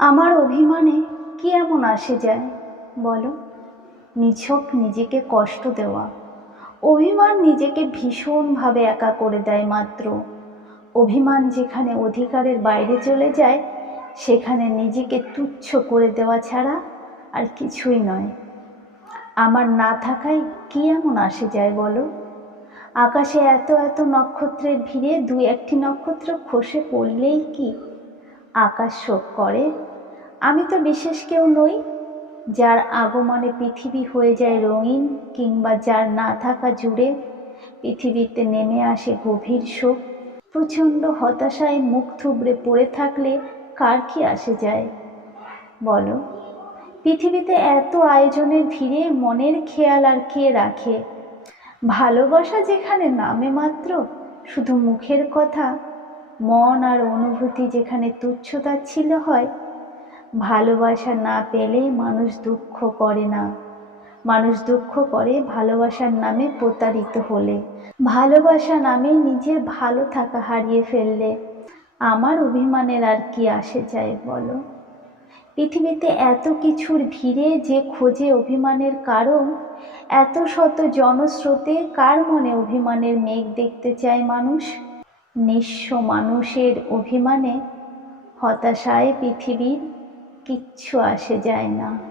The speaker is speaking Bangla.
আমার অভিমানে কি এমন আসে যায় বলো? নিছক নিজেকে কষ্ট দেওয়া। অভিমান নিজেকে ভীষণভাবে একা করে দেয় মাত্র। অভিমান যেখানে অধিকারের বাইরে চলে যায়, সেখানে নিজেকে তুচ্ছ করে দেওয়া ছাড়া আর কিছুই নয়। আমার না থাকায় কি এমন আসে যায় বলো? আকাশে এত এত নক্ষত্রের ভিড়ে দুই একটি নক্ষত্র খসে পড়লেই কি আকাশ শোক করে? আমি তো বিশেষ কেউ নই, যার আগমনে পৃথিবী হয়ে যায় রঙিন, কিংবা যার না থাকা জুড়ে পৃথিবীতে নেমে আসে গভীর শোক। প্রচণ্ড হতাশায় মুখ থুবড়ে পড়ে থাকলে কার কি আসে যায় বলো? পৃথিবীতে এত আয়োজনের ভিড়ে মনের খেয়াল আর কে রাখে? ভালোবাসা যেখানে নামে মাত্র, শুধু মুখের কথা, মন আর অনুভূতি যেখানে তুচ্ছ-তাচ্ছিল্য হয়। ভালোবাসা না পেলে মানুষ দুঃখ করে না, মানুষ দুঃখ করে ভালোবাসার নামে প্রতারিত হলে, ভালোবাসা নামে নিজের ভালো থাকা হারিয়ে ফেললে। আমার অভিমানের আর কি আসে যায় বলো? পৃথিবীতে এত কিছুর ভিড়ে যে খোঁজে অভিমানের কারণ, এত শত জনস্রোতে কার মনে অভিমানের মেঘ দেখতে চায় মানুষ? নিঃস্ব মানুষের অভিমানে, হতাশায় পৃথিবীর কিচ্ছু আসে যায় না।